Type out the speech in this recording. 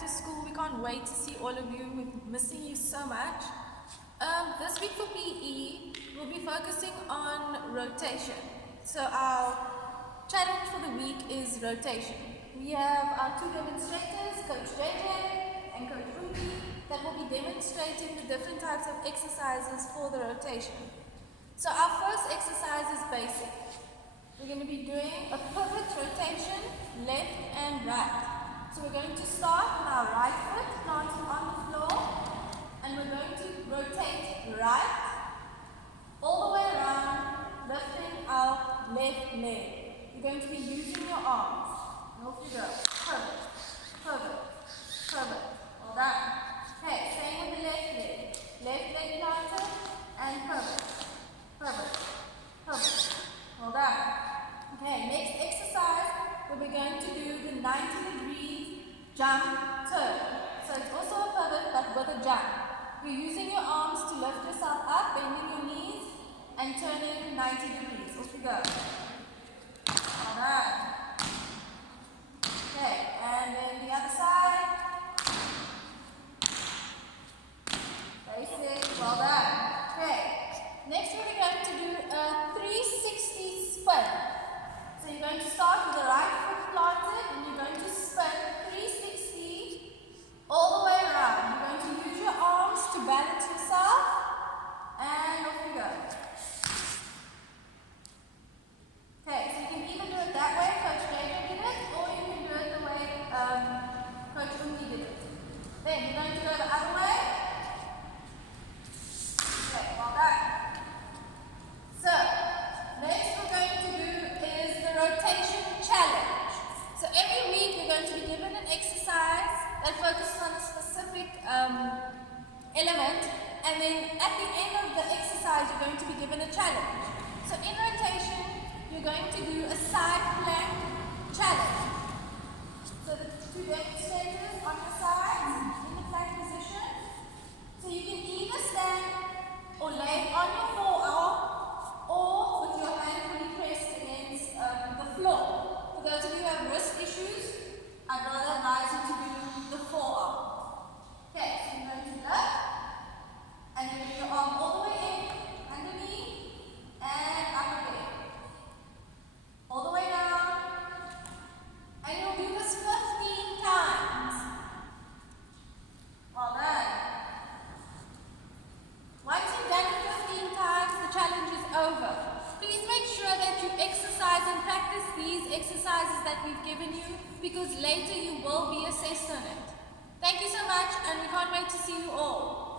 to school. We can't wait to see all of you. We're missing you so much. This week for PE, we'll be focusing on rotation. So our challenge for the week is rotation. We have our two demonstrators, Coach JJ and Coach Ruby, that will be demonstrating the different types of exercises for the rotation. So our first exercise is basic. We're going to be doing a pivot rotation, left and right. So we're going to start with our right foot planting on the floor, and we're going to rotate right, all the way around, lifting our left leg. You're going to be using your arms. Off you go. Pivot, pivot, pivot. Well done. Okay, same with the left leg. Left leg planted and pivot, pivot, pivot. Well done. Okay, next exercise, we're going to do the 90-degree jump turn. So it's also a pivot but with a jump. You're using your arms to lift yourself up, bending your knees and turning 90 degrees. Off you go. Well done. Okay, and then the other side. Basic, well done. Okay, next we're going to do a 360 spin. So you're going to start with the right foot planted and you're going to spin 360 all the way around. You're going to use your arms to balance yourself and off you go. Okay, so you can either do it that way, Coach JJ did it, or you can do it the way Coach Umi did it. Then you're going to go the other way. Okay, well done. So, next we're going to do is the rotation challenge. So every week we're going to be given an exercise that focuses on a specific element, and then at the end of the exercise you're going to be given a challenge. So in rotation you're going to do a side plank challenge. So the two demonstrators on your sides in the plank position. So you can either stand or lay on your forearm or with your hand fully pressed against the floor. For those of you who have wrist issues, I'd rather advise you to do the forearm. Okay, so you're going to lift, and then bring your arm all the way in, underneath, and up again. All the way down, and you'll do this 15 times. Well done. Once you've done it 15 times, the challenge is over. Please make sure that you exercise and practice these exercises that we've given you, because later you will be assessed on it. Thank you so much, and we can't wait to see you all.